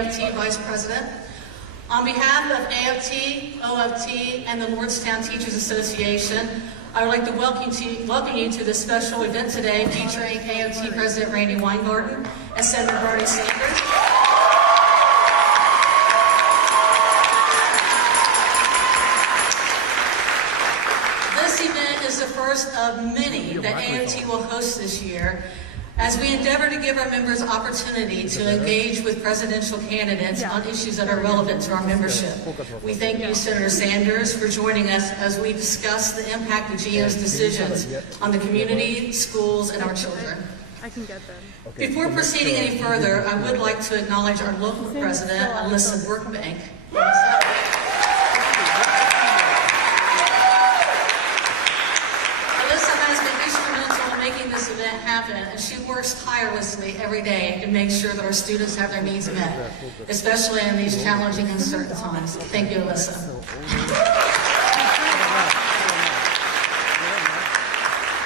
AFT Vice President. On behalf of AFT, OFT, and the Lordstown Teachers Association, I would like to welcome you to this special event today featuring AFT President Randy Weingarten and Senator Bernie Sanders. This event is the first of many that AFT will host this year, as we endeavor to give our members opportunity to engage with presidential candidates on issues that are relevant to our membership. We thank you, Senator Sanders, for joining us as we discuss the impact of GM's decisions on the community, schools, and our children. I can get them. Before proceeding any further, I would like to acknowledge our local president, Alyssa Workbank. This event happen, and she works tirelessly every day to make sure that our students have their needs met, especially in these challenging and uncertain times. Thank you, Alyssa.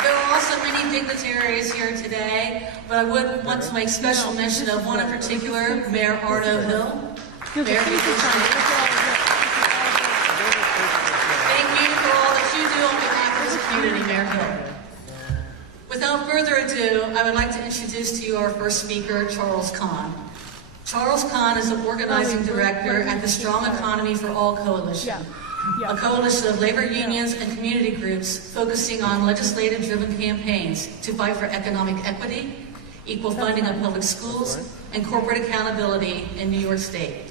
There are also many dignitaries here today, but I would want to make special mention of one in particular, Mayor Ardo Hill. Mayor, thank you for all that you do on behalf of this community, Mayor Hill. Without further ado, I would like to introduce to you our first speaker, Charles Kahn. Charles Kahn is the organizing director at the Strong Economy for All Coalition, a coalition of labor unions and community groups focusing on legislative-driven campaigns to fight for economic equity, equal funding of public schools, and corporate accountability in New York State.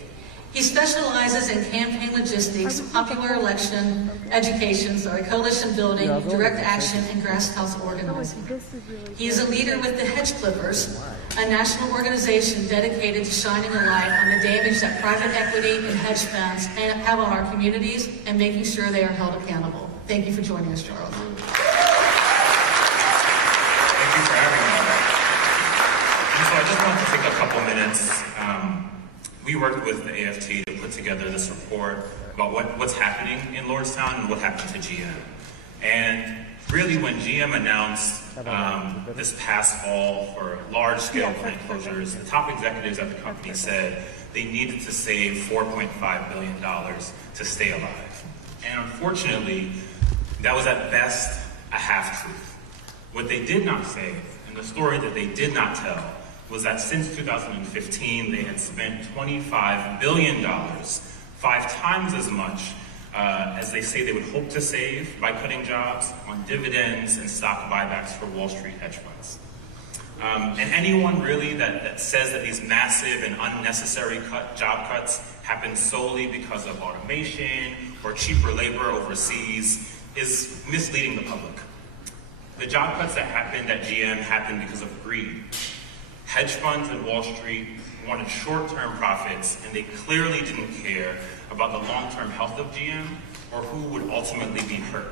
He specializes in campaign logistics, popular election, coalition building, direct action, and grassroots organizing. He is a leader with the Hedge Clippers, a national organization dedicated to shining a light on the damage that private equity and hedge funds have on our communities and making sure they are held accountable. Thank you for joining us, Charles. Thank you for having me. And so I just want to take a couple minutes. We worked with the AFT to put together this report about what's happening in Lordstown and what happened to GM. And really when GM announced this past fall for large-scale plant closures, the top executives at the company said they needed to save $4.5 billion to stay alive. And unfortunately, that was at best a half-truth. What they did not say, and the story that they did not tell, was that since 2015, they had spent $25 billion, 5 times as much as they say they would hope to save by cutting jobs on dividends and stock buybacks for Wall Street hedge funds. And anyone really that says that these massive and unnecessary job cuts happen solely because of automation or cheaper labor overseas is misleading the public. The job cuts that happened at GM happened because of greed. Hedge funds and Wall Street wanted short-term profits, and they clearly didn't care about the long-term health of GM or who would ultimately be hurt.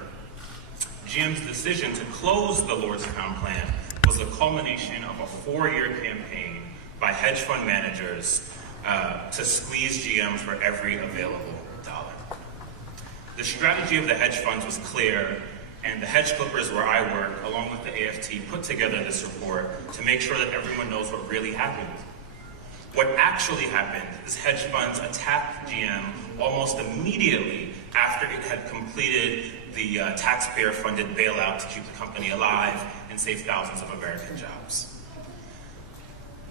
GM's decision to close the Lordstown plant was the culmination of a 4-year campaign by hedge fund managers to squeeze GM for every available dollar. The strategy of the hedge funds was clear, and the Hedge Clippers, where I work, along with the AFT, put together this report to make sure that everyone knows what really happened. What actually happened is hedge funds attacked GM almost immediately after it had completed the taxpayer-funded bailout to keep the company alive and save thousands of American jobs.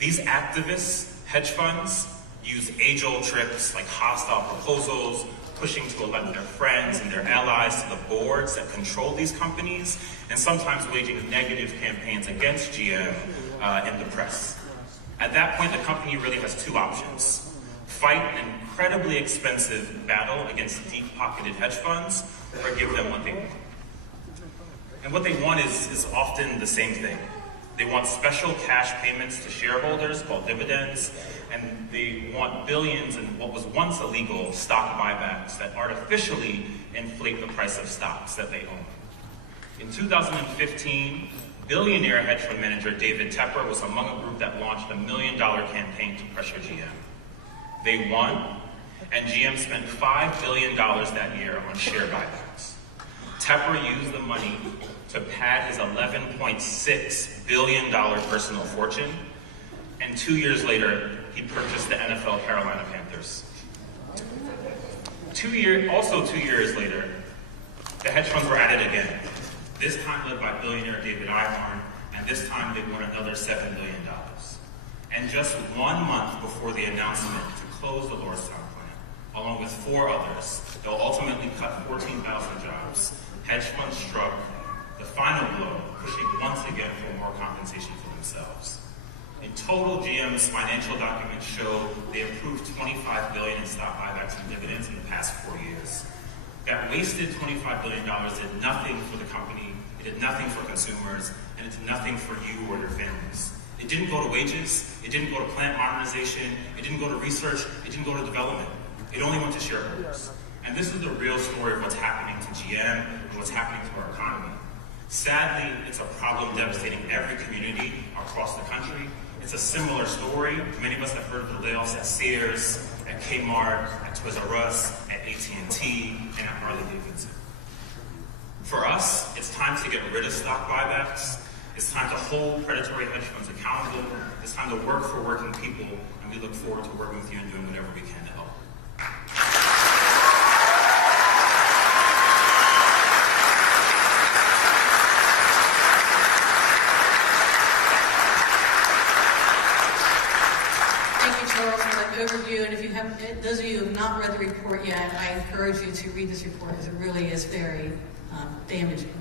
These activist hedge funds use age-old tricks like hostile proposals, pushing to elect their friends and their allies to the boards that control these companies, and sometimes waging negative campaigns against GM in the press. At that point, the company really has 2 options: fight an incredibly expensive battle against deep-pocketed hedge funds, or give them what they want. And what they want is often the same thing. They want special cash payments to shareholders called dividends, and they want billions in what was once illegal stock buybacks that artificially inflate the price of stocks that they own. In 2015, billionaire hedge fund manager David Tepper was among a group that launched $1 million campaign to pressure GM. They won, and GM spent $5 billion that year on share buybacks. Tepper used the money to pad his $11.6 billion personal fortune, and 2 years later, he he purchased the NFL Carolina Panthers. 2 years later, the hedge funds were at it again, this time led by billionaire David Einhorn, and this time they won another $7 billion. And just 1 month before the announcement to close the Lordstown plant, along with 4 others, they'll ultimately cut 14,000 jobs, hedge funds struck the final blow, pushing once again for more compensation for themselves. In total, GM's financial documents show they approved $25 billion in stock buybacks and dividends in the past 4 years. That wasted $25 billion did nothing for the company, it did nothing for consumers, and it did nothing for you or your families. It didn't go to wages, it didn't go to plant modernization, it didn't go to research, it didn't go to development. It only went to shareholders. And this is the real story of what's happening to GM and what's happening to our economy. Sadly, it's a problem devastating every community across the country. It's a similar story. Many of us have heard of the layoffs at Sears, at Kmart, at Toys R Us, at AT&T, and at Harley-Davidson. For us, it's time to get rid of stock buybacks. It's time to hold predatory hedge funds accountable. It's time to work for working people, and we look forward to working with you and doing whatever we can to help. Overview, and if you have, those of you who have not read the report yet, I encourage you to read this report because it really is very damaging.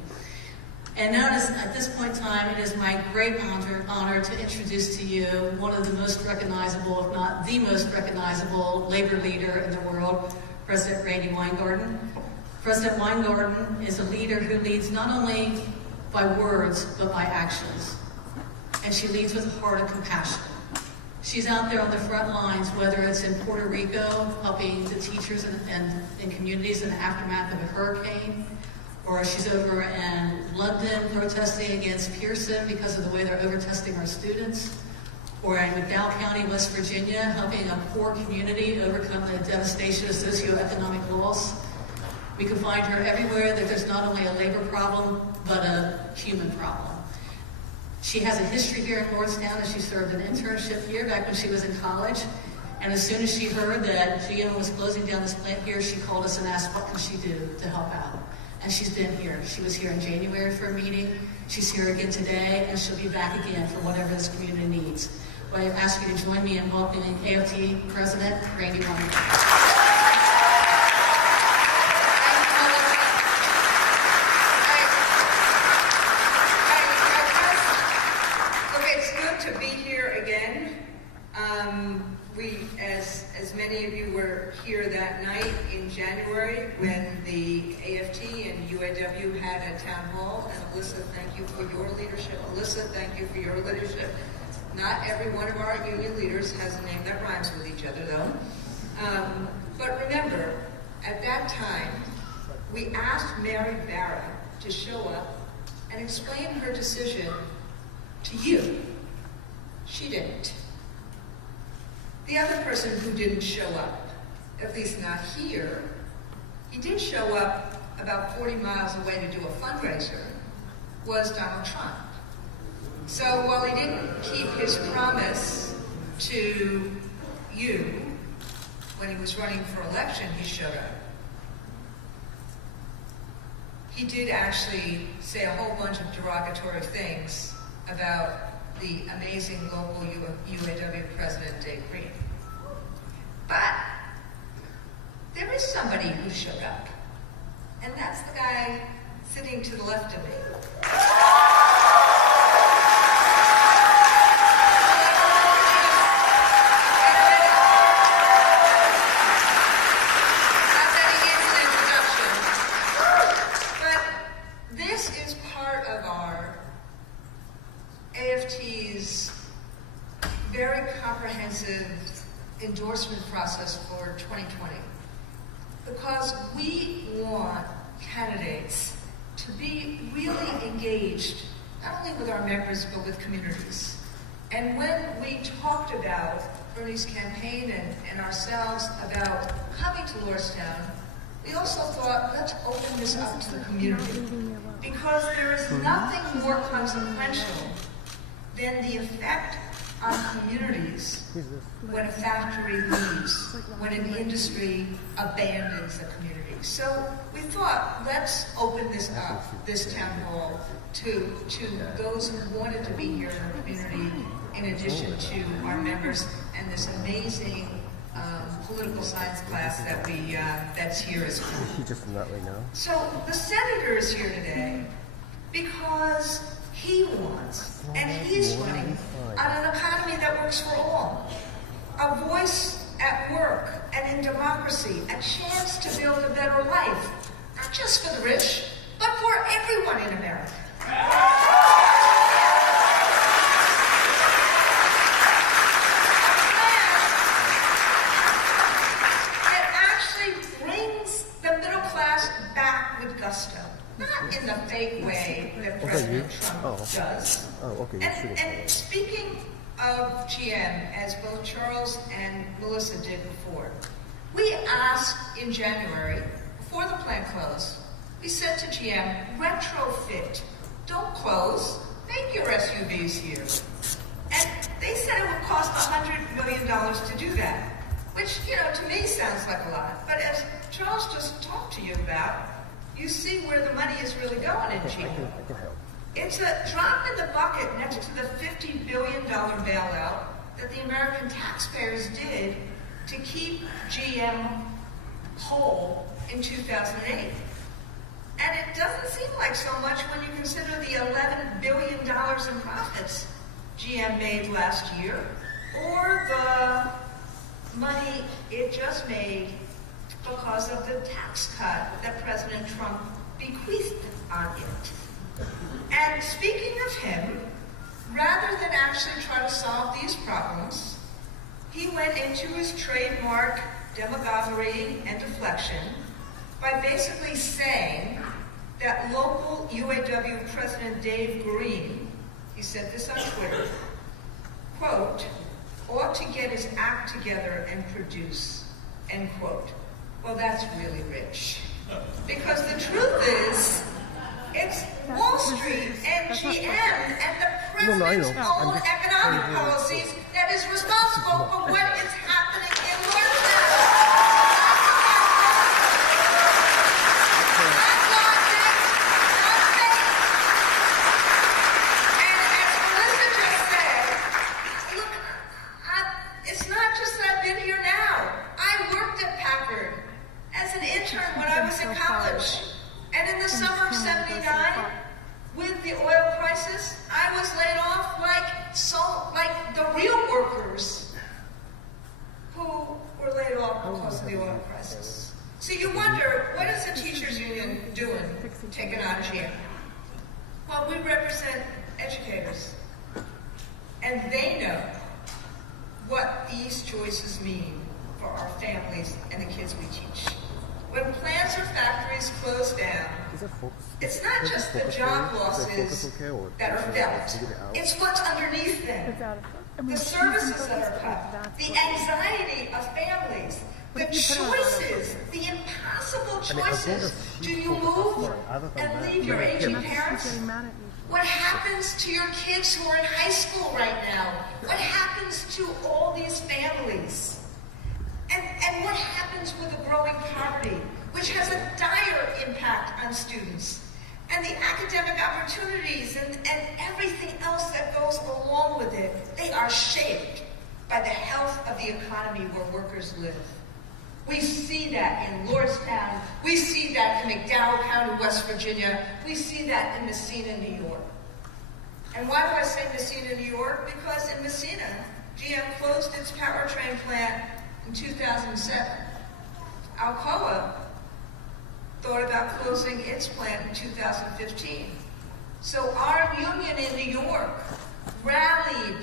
And now at this point in time, it is my great honor to introduce to you one of the most recognizable, if not the most recognizable, labor leader in the world, President Randi Weingarten. President Weingarten is a leader who leads not only by words, but by actions. And she leads with a heart of compassion. She's out there on the front lines, whether it's in Puerto Rico, helping the teachers and communities in the aftermath of a hurricane, or she's over in London protesting against Pearson because of the way they're over-testing our students, or in McDowell County, West Virginia, helping a poor community overcome the devastation of socioeconomic loss. We can find her everywhere that there's not only a labor problem, but a human problem. She has a history here in Lordstown, as she served an internship here back when she was in college. And as soon as she heard that GM was closing down this plant here, she called us and asked, what can she do to help out? And she's been here. She was here in January for a meeting. She's here again today, and she'll be back again for whatever this community needs. But I ask you to join me in welcoming AFT President Randi Weingarten. As many of you were here that night in January when the AFT and UAW had a town hall, and Alyssa, thank you for your leadership. Alyssa, thank you for your leadership. Not every one of our union leaders has a name that rhymes with each other, though. But remember, at that time, we asked Mary Barra to show up and explain her decision to you. She didn't. The other person who didn't show up, at least not here, he did show up about 40 miles away to do a fundraiser, was Donald Trump. So while he didn't keep his promise to you when he was running for election, he showed up. He did actually say a whole bunch of derogatory things about the amazing local UAW president, Dave Green. But there is somebody who showed up, and that's the guy sitting to the left of me. Not that he needs an introduction, but this is part of our AFT's very comprehensive endorsement process for 2020, because we want candidates to be really engaged, not only with our members, but with communities. And when we talked about Bernie's campaign and ourselves about coming to Lordstown, we also thought, let's open this up to the community, because there is nothing more consequential than the effect on communities when a factory leaves, when an industry abandons a community. So we thought, let's open this up, this town hall, to those who wanted to be here in the community, in addition to our members and this amazing political science class that that's here as well. She just not right now. So the senator is here today because he wants, and he's running on an economy that works for all. A voice at work and in democracy, a chance to build a better life, not just for the rich, but for everyone in America. Not in the fake way that President Trump does. And speaking of GM, as both Charles and Melissa did before, we asked in January, before the plant closed, we said to GM, retrofit, don't close, make your SUVs here. And they said it would cost $100 million to do that, which, to me sounds like a lot. But as Charles just talked to you about, you see where the money is really going in GM. It's a drop in the bucket next to the $50 billion bailout that the American taxpayers did to keep GM whole in 2008. And it doesn't seem like so much when you consider the $11 billion in profits GM made last year, or the money it just made because of the tax cut that President Trump bequeathed on it. And speaking of him, rather than actually try to solve these problems, he went into his trademark demagoguery and deflection by basically saying that local UAW President Dave Green, he said this on Twitter, quote, ought to get his act together and produce, end quote. Well, that's really rich. Because the truth is, it's Wall Street and GM and the president's own economic policies that is responsible for what is happening in Lordstown. Not logic, not faith. And as Melissa just said, look, it's not just that I've been here now. I worked at Packard as an intern when I was in college. And in the summer of '79, with the oil crisis, I was laid off like the real workers who were laid off because of the oil crisis. So you wonder, what is the teachers union doing taking on GM? Well, we represent educators, and they know what these choices mean for our families and the kids we teach. When plants or factories close down, it's not just the job losses that are felt. It's what's underneath them. The services that are cut, the anxiety of families, the choices, the impossible choices. Do you move and leave your aging parents? What happens to your kids who are in high school right now? What happens to all these families? And what happens with the growing poverty, which has a dire impact on students, and the academic opportunities and everything else that goes along with it? They are shaped by the health of the economy where workers live. We see that in Lordstown. We see that in McDowell County, West Virginia. We see that in Messina, New York. And why do I say Messina, New York? Because in Messina, GM closed its powertrain plant in 2007. Alcoa thought about closing its plant in 2015. So our union in New York rallied,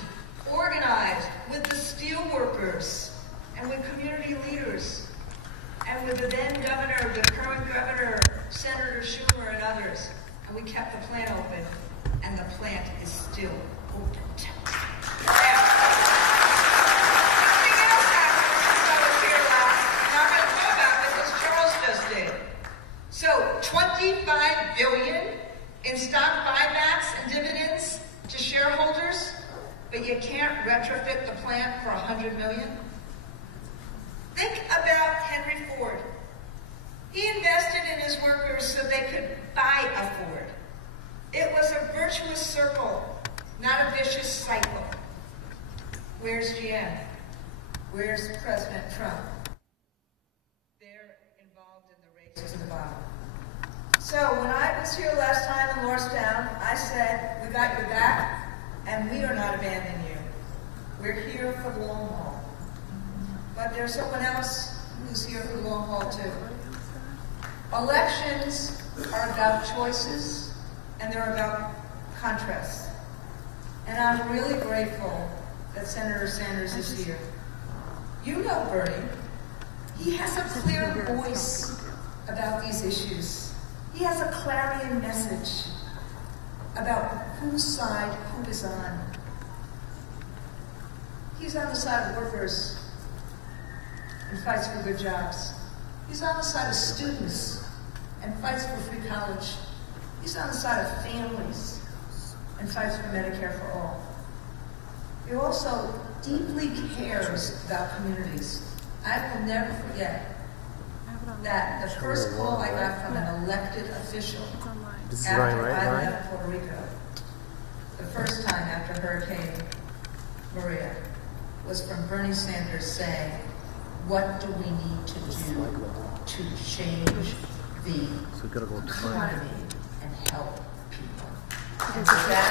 organized with the steel workers and with community leaders and with the then governor, the current governor, Senator Schumer and others. And we kept the plant open, and the plant is still open. So $25 billion in stock buybacks and dividends to shareholders, but you can't retro So when I was here last time in Lordstown, I said, we got your back, and we are not abandoning you. We're here for the long haul. But there's someone else who's here for the long haul too. Elections are about choices, and they're about contrasts. And I'm really grateful that Senator Sanders is here. You know Bernie. He has a clear voice about these issues. He has a clarion message about whose side who is on. He's on the side of workers and fights for good jobs. He's on the side of students and fights for free college. He's on the side of families and fights for Medicare for all. He also deeply cares about communities. I will never forget that the first call I got from an elected official after I left Puerto Rico, the first time after Hurricane Maria, was from Bernie Sanders saying, what do we need to do to change the economy and help people? And with that,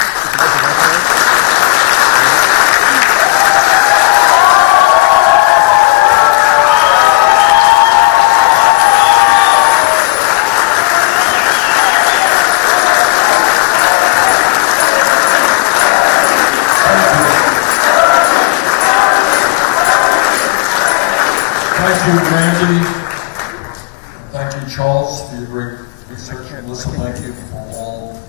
Thank you, Randy. Thank you, Charles, for your great research. And listen, thank you for all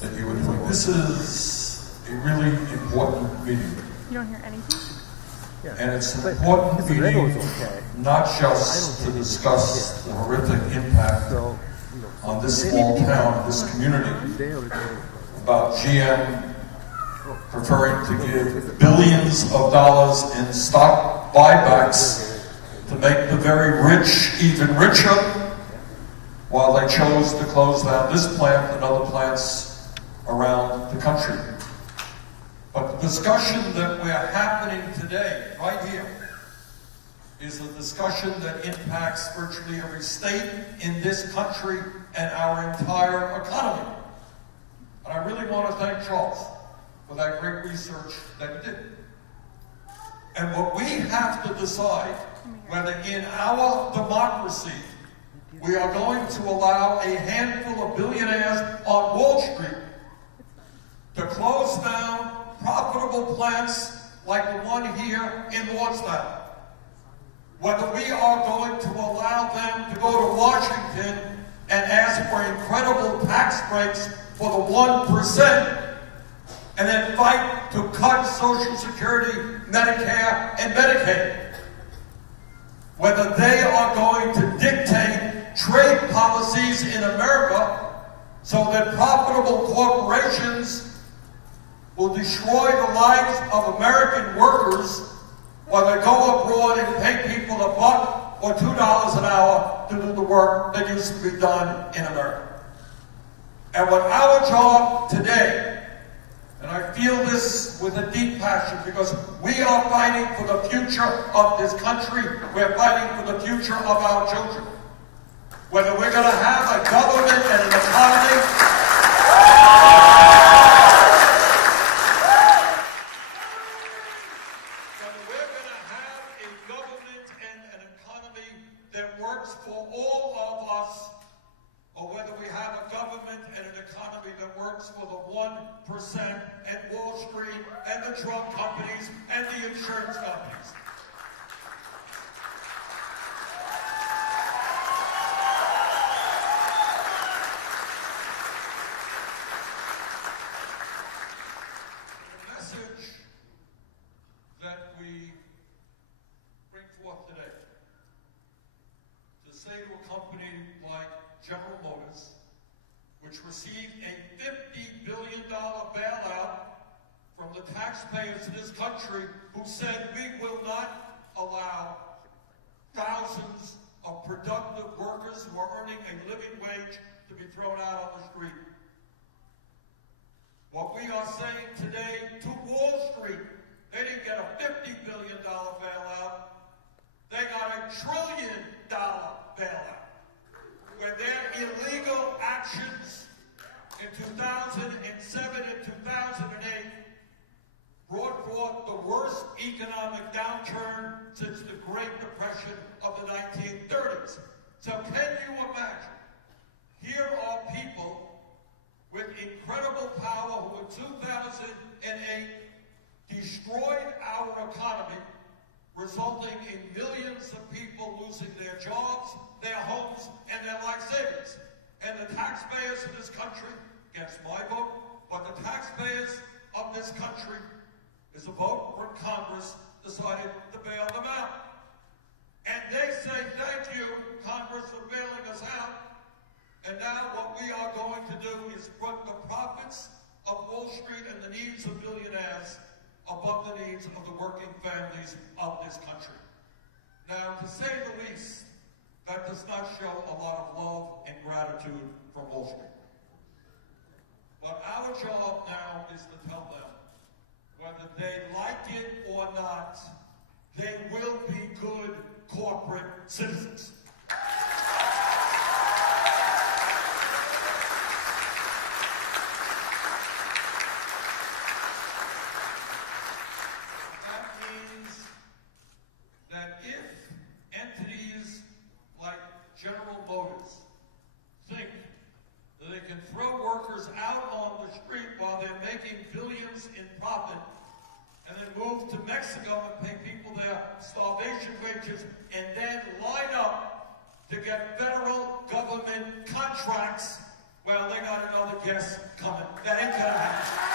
that you are doing. This is a really important meeting. You don't hear anything? And it's an important meeting not just to discuss the horrific impact on this small town, this community, about GM preferring to give billions of dollars in stock buybacks to make the very rich even richer, while they chose to close down this plant and other plants around the country. But the discussion that we're happening today, right here, is a discussion that impacts virtually every state in this country and our entire economy. And I really want to thank Charles for that great research that he did. And what we have to decide, whether in our democracy we are going to allow a handful of billionaires on Wall Street to close down profitable plants like the one here in Lordstown, whether we are going to allow them to go to Washington and ask for incredible tax breaks for the 1%, and then fight to cut Social Security, Medicare, and Medicaid. Whether they are going to dictate trade policies in America so that profitable corporations will destroy the lives of American workers while they go abroad and pay people $1 or $2 an hour to do the work that used to be done in America. And what our job today, and I feel this with a deep passion because we are fighting for the future of this country. We're fighting for the future of our children. Whether we're going to have a government and an economy, whether we're going to have a government and an economy that works for all of us, or whether we have a government and an economy that works for the 1% at Wall Street and the drug companies and the insurance companies. The message that we bring forth today, to say to a company like General Motors, which received a $50 billion bailout from the taxpayers in this country, who said we will not allow thousands of productive workers who are earning a living wage to be thrown out on the street. What we are saying today to Wall Street, they didn't get a $50 billion bailout, they got a $1 trillion bailout, where their illegal Depression of the 1930s. So can you imagine? Here are people with incredible power who in 2008 destroyed our economy, resulting in millions of people losing their jobs, their homes, and their life savings. And the taxpayers of this country, against my vote, but the taxpayers of this country, is a vote from Congress, decided to bail them out. And they say, thank you, Congress, for bailing us out. And now what we are going to do is put the profits of Wall Street and the needs of billionaires above the needs of the working families of this country. Now, to say the least, that does not show a lot of love and gratitude from Wall Street. But our job now is to tell them, whether they like it or not, they will be good corporate citizens. That means that if entities like General Motors think that they can throw workers out on the street while they're making billions in profit, and then move to Mexico and pay people their starvation wages, and then line up to get federal government contracts, well, they got another guess coming. That ain't gonna happen.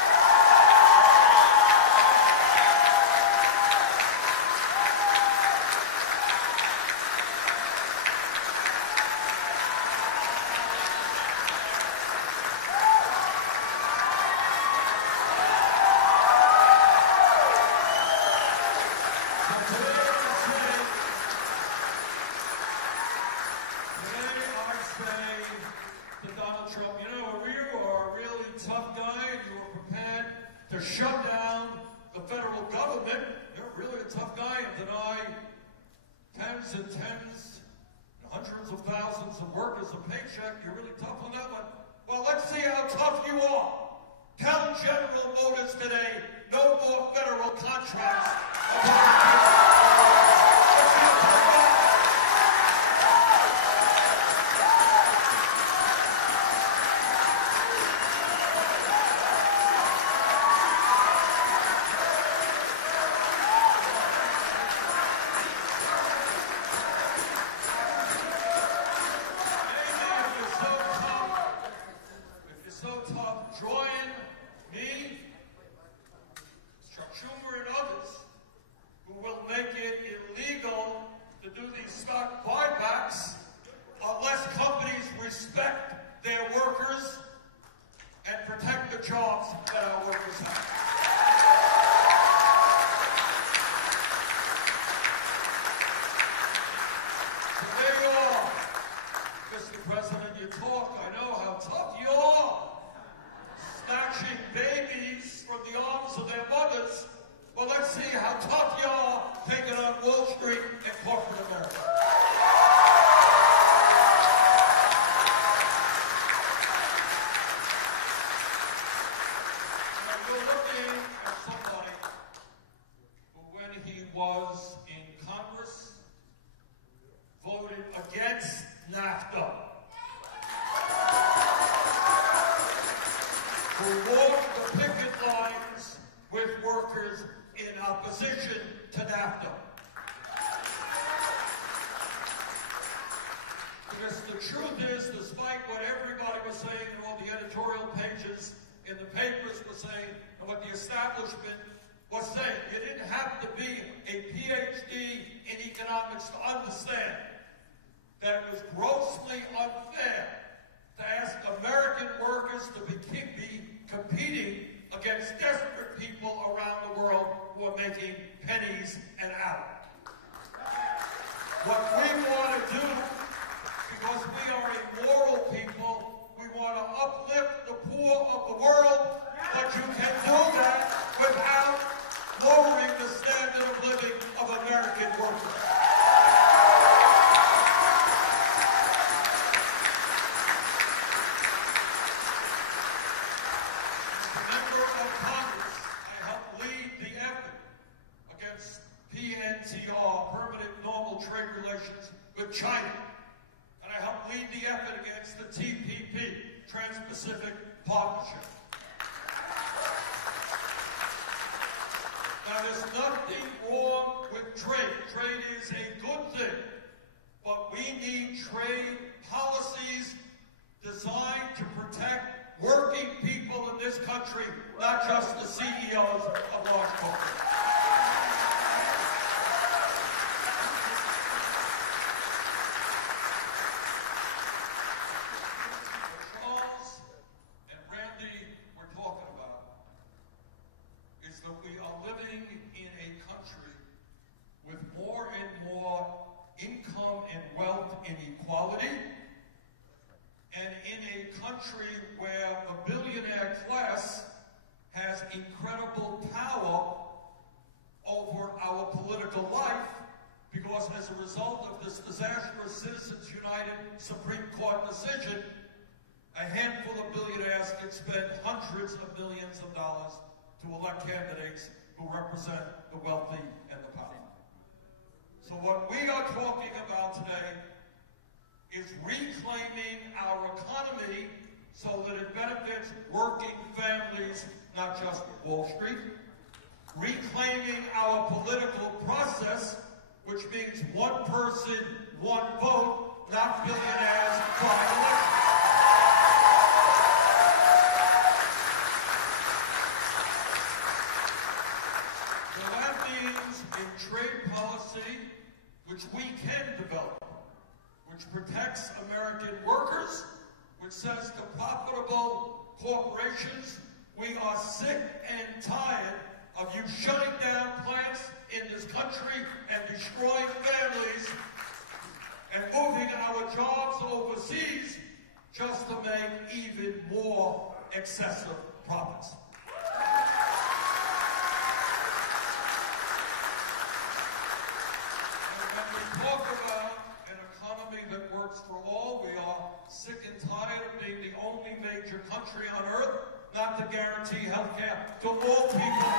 Shut down the federal government. You're really a tough guy and deny tens and tens, hundreds of thousands of workers a paycheck. You're really tough on that one. Well, let's see how tough you are. Tell General Motors today, no more federal contracts. PNTR, permanent normal trade trade relations with China. And I helped lead the effort against the TPP, Trans-Pacific Partnership. Now, there's nothing wrong with trade. Trade is a good thing. But we need trade policies designed to protect working people in this country, not just the CEOs of large corporations. What Charles and Randy were talking about is that we are living in a country with more and more income and wealth inequality, and in a country where the billionaire class has incredible power over our political life, because as a result of this disastrous Citizens United Supreme Court decision, a handful of billionaires can spend hundreds of millions of dollars to elect candidates who represent the wealthy and the powerful. So what we are talking about today is reclaiming our economy so that it benefits working families, not just Wall Street. Reclaiming our political process, which means one person, one vote, not billionaires by election. So that means in trade policy, which we can develop, which protects American workers, which says to profitable corporations, we are sick and tired of you shutting down plants in this country and destroying families and moving our jobs overseas just to make even more excessive profits. Talk about an economy that works for all. We are sick and tired of being the only major country on earth not to guarantee health care to all people.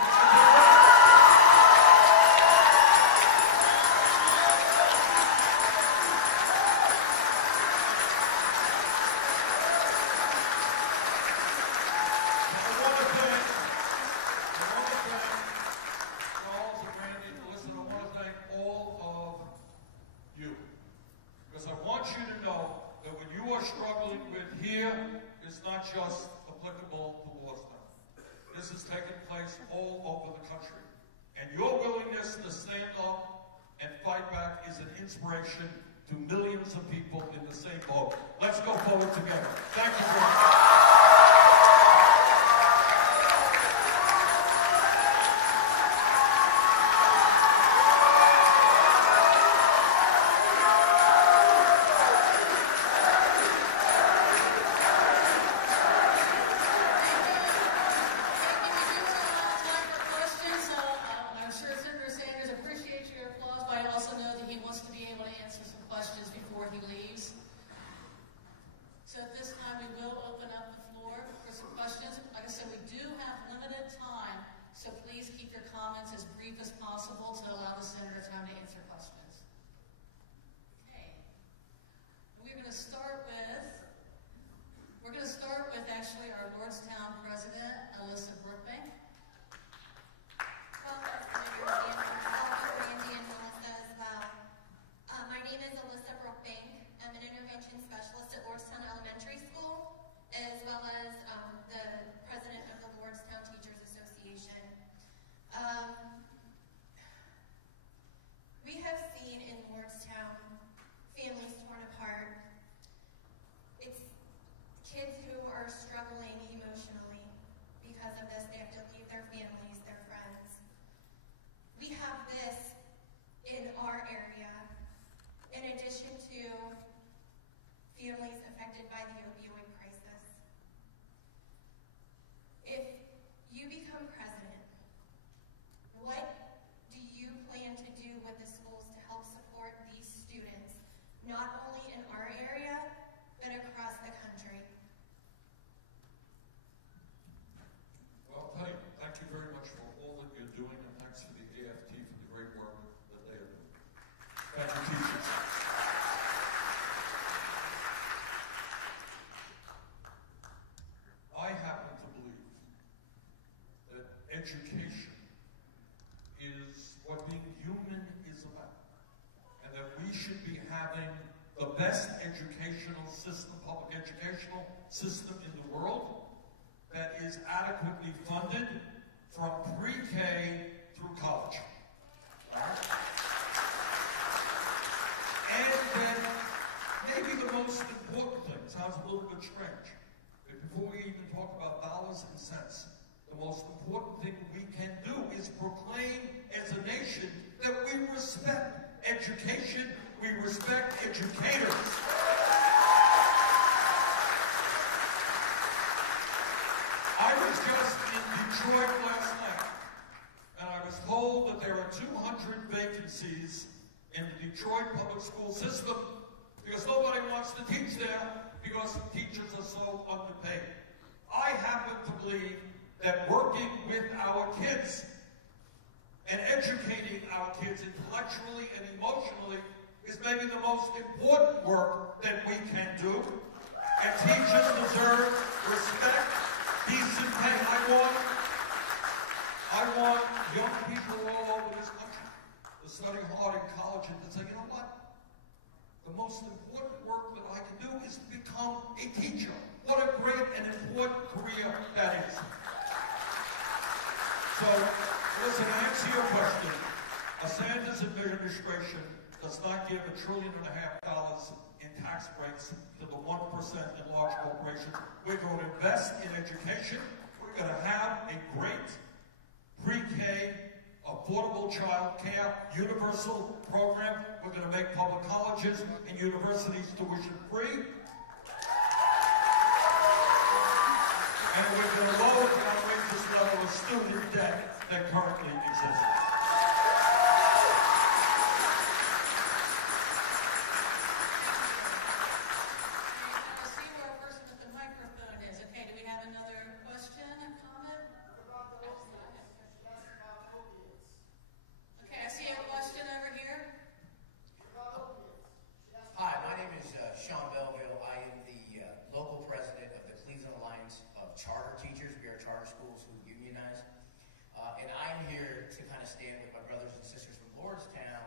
Because I want you to know that what you are struggling with here is not just applicable to Lordstown. This is taking place all over the country. And your willingness to stand up and fight back is an inspiration to millions of people in the same boat. Let's go forward together. Thank you very much. So at this time, we will open up the floor for some questions. Like I said, we do have limited time, so please keep your comments as brief as possible to allow the senator time to answer questions. Okay. We're going to start with actually our Lordstown president, Alyssa Brookbank. Well, Randy and Melissa as well. My name is Alyssa Brookbank. I'm an intervention specialist at Lordstown Elementary School, as well as the president of the Lordstown Teachers Association. We have seen in Lordstown families torn apart. It's kids who are struggling emotionally because of this. They have to leave their families, their friends. We have this in our area, in addition to families affected by the opioid crisis. If you become president, what do you plan to do with the schools to help support these students, not only in our area, but across the country? Well, thank you very much for all that you're doing, and thanks to the AFT for the great work that they are doing. Thank you, teachers. education is what being human is about. And that we should be having the best educational system, public educational system in the world that is adequately funded from pre-K through college. Right? And then maybe the most important thing, sounds a little bit strange, but before we even talk about dollars and cents, the most important thing we can do is proclaim as a nation that we respect education, we respect educators. I was just in Detroit last night, and I was told that there are 200 vacancies in the Detroit public school system because nobody wants to teach there because teachers are so underpaid. I happen to believe that working with our kids and educating our kids intellectually and emotionally is maybe the most important work that we can do. And teachers deserve respect, decent pay. I want young people all over this country to study hard in college and to say, you know what? The most important work that I can do is become a teacher. What a great and important career that is. So, listen, to answer your question, a Sanders administration does not give $1.5 trillion in tax breaks to the 1% in large corporations. We're going to invest in education. We're going to have a great pre-K, affordable child care, universal program. We're going to make public colleges and universities tuition free. And we're going to lower the outrageous level of student debt that currently exists. I see where a person with the microphone is. Okay, do we have another question, a comment? Okay, I see a question over here. Hi, my name is Sean Belleville. I am the local president of the Cleveland Alliance of Charter Teachers. We are charter schools who unionize. And I'm here to kind of stand with my brothers and sisters from Lordstown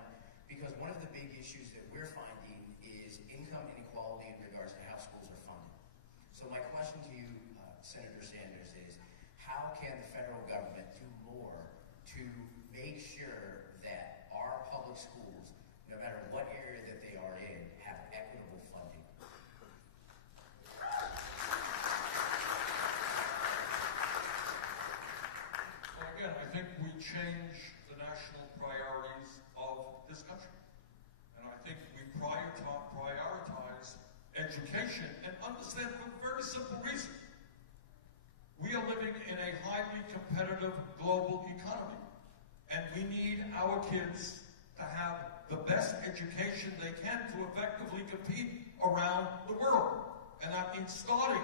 because one of the big issues that we're finding is income inequality in regards to how schools are funded. So my question to you, Senator Sanders, is how can the federal government do more to make sure that our public schools, no matter what area that they are in, have equitable funding? Well, again, I think we change the national priorities of this country. And I think we prioritize education and understand for a very simple reason. We are living in a highly competitive global economy. And we need our kids to have the best education they can to effectively compete around the world. And that means starting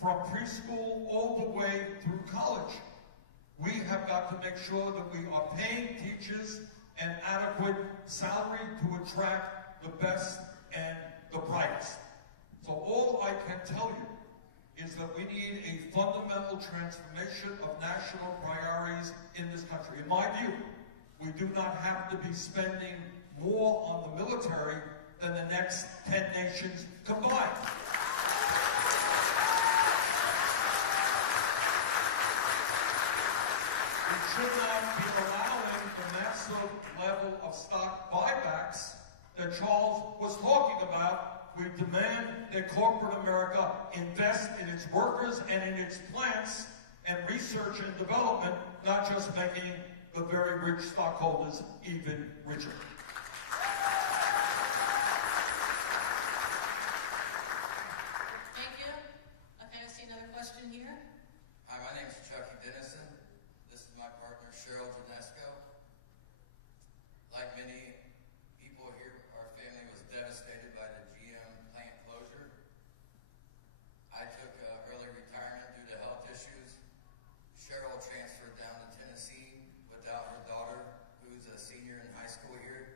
from preschool all the way through college. We have got to make sure that we are paying teachers an adequate salary to attract the best and the brightest. So all I can tell you is that we need a fundamental transformation of national priorities in this country. In my view, we do not have to be spending more on the military than the next 10 nations combined. We should not be allowing the massive level of stock buybacks that Charles was talking about. We demand that corporate America invest in its workers and in its plants and research and development, not just making the very rich stockholders even richer. Thank you. Okay, I see another question here. Hi, my name is Chucky Dennison. This is my partner, Cheryl Janesco. Like many people here, our family was devastated by the GM plant closure. I took early retirement due to health issues. Cheryl transferred down to Tennessee without her daughter, who's a senior in high school here.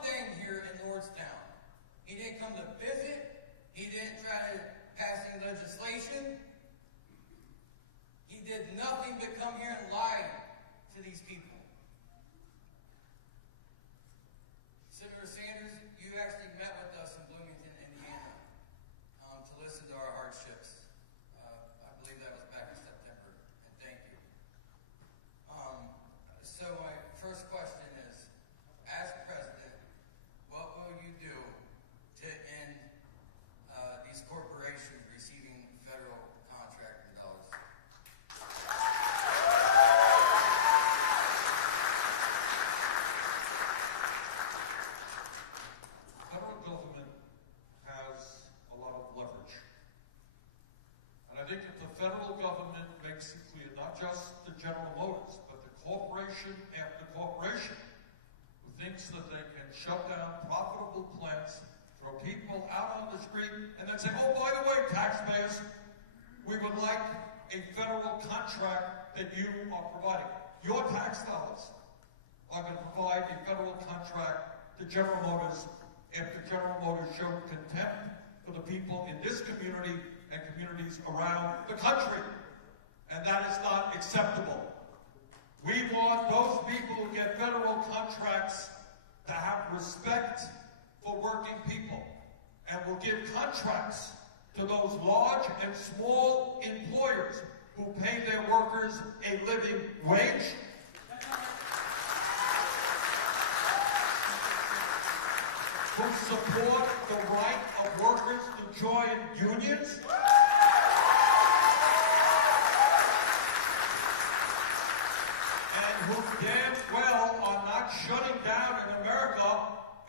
one thing here in Lordstown. He didn't come to visit. He didn't try to pass any legislation. He did nothing but come here and lie to these people. Senator Sanders, you actually met with us in Bloomington, Indiana, to listen to our hardships. I believe that was back in September, and thank you. So my first question is, as president, what will you do to end these corporations receiving federal contracting dollars? Federal government has a lot of leverage. And I think if the federal government makes it clear, not just the General Motors, but the corporation after corporation who thinks that they can shut down profitable plants, throw people out on the street, and then say, oh, by the way, taxpayers, we would like a federal contract that you are providing. Your tax dollars are going to provide a federal contract to General Motors after General Motors showed contempt for the people in this community and communities around the country. And that is not acceptable. We want those people who get federal contracts to have respect for working people. And will give contracts to those large and small employers who pay their workers a living wage. Who support the right of workers to join unions. And who damn well are not shutting down in America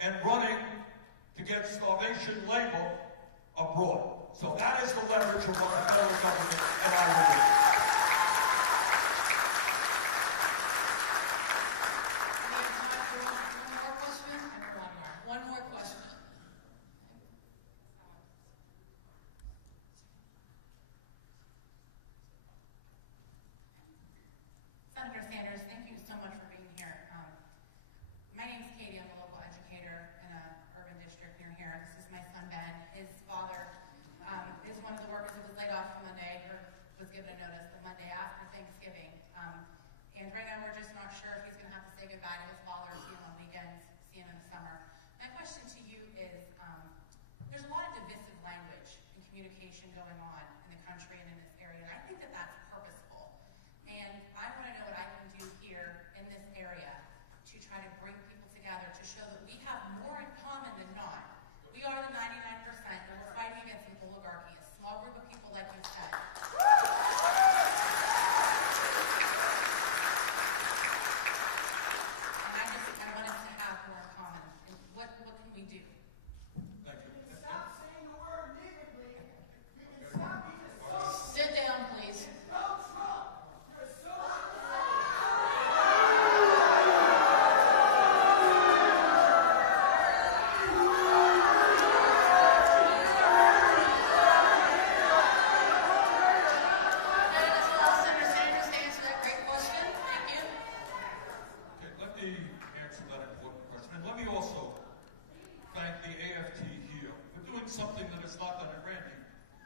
and running to get starvation labor abroad. So that is the leverage of what the federal government and I will do. One more question. Senator Sanders, thank you so much for being here. My name's Katie. I'm a local educator in an urban district near here. This is my son, Ben. His father is one of the workers that was laid off on Monday, or was given a notice the Monday after Thanksgiving. And right now we're just not sure if he's going to have to say goodbye to his father, see him on weekends, see him in the summer. My question to you is, there's a lot of divisive language and communication going on in the country and in this area, and I think that that's purposeful. And I want to know what I can do here in this area to try to bring people together to show that we have more in common than not. We are the 99%, and we're fighting against an oligarchy, a small group of people like you said. And I want us to have more in common. And what can we do? Thank you. Stop saying the word niggardly. You can stop being a social. Sit down, please. No Trump. You're a social. Senator Sanders to answer that great question. Thank you. Okay, let me answer that important question. And let me also thank the AFT here for doing something that is not done in Randy,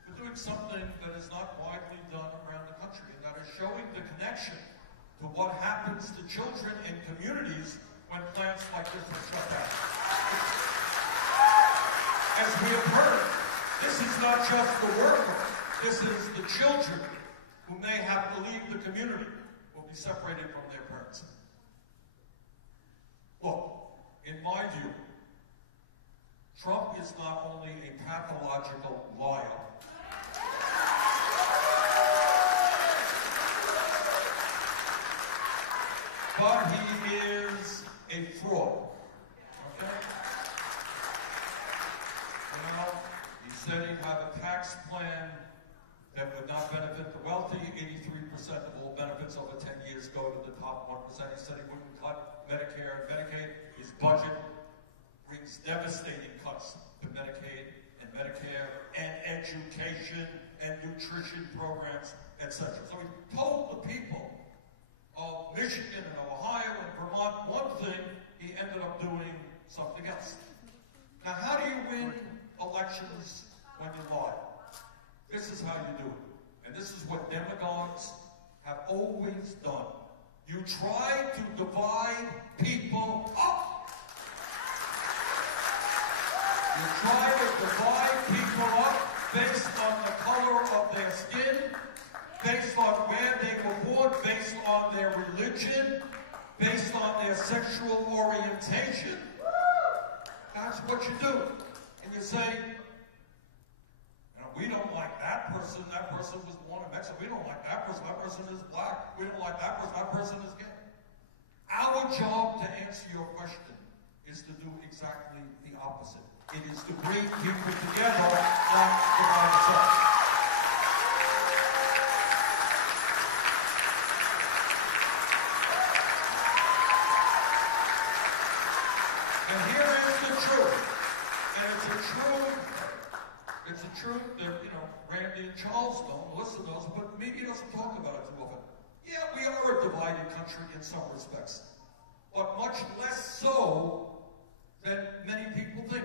for doing something that is not widely done around the country, and that is showing the connection to what happens to children in communities when plants like this are shut down. As we have heard, this is not just the workers, this is the children who may have to leave the community, will be separated from their parents. Look, in my view, Trump is not only a pathological liar, but he is a fraud. Okay? Well, he said he'd have a tax plan that would not benefit the wealthy. 83% of all benefits over 10 years go to the top 1%. He said he wouldn't cut Medicare and Medicaid. His budget brings devastating cuts to Medicaid and Medicare and education and nutrition programs, etc. So he told the people of Michigan and Ohio and Vermont one thing, he ended up doing something else. Now, how do you win elections when you lie? This is how you do it. And this is what demagogues have always done. You try to divide people up. You try to divide people up based on the color of their skin, based on where they were born, based on their religion, based on their sexual orientation. That's what you do. And you say, we don't like that person was born in Mexico. We don't like that person is black. We don't like that person is gay. Our job, to answer your question, is to do exactly the opposite. It is to bring people together, not divide us up. And here is the truth. And it's a truth that, Randy and Charles know, Melissa knows, but media doesn't talk about it too often. Yeah, we are a divided country in some respects, but much less so than many people think.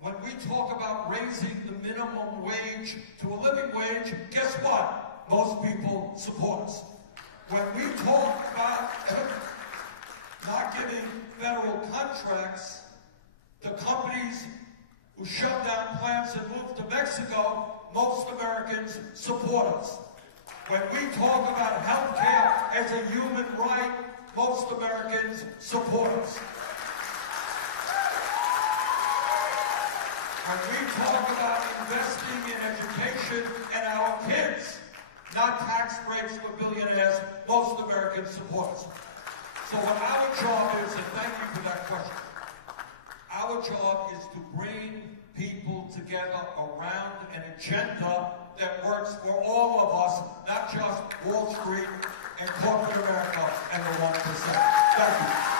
When we talk about raising the minimum wage to a living wage, guess what? Most people support us. When we talk about not giving federal contracts to companies who shut down plants and moved to Mexico, most Americans support us. When we talk about health care as a human right, most Americans support us. When we talk about investing in education and our kids, not tax breaks for billionaires, most Americans support us. So what our job is, and thank you for that question, our job is to bring people together around an agenda that works for all of us, not just Wall Street and corporate America and the 1%. Thank you.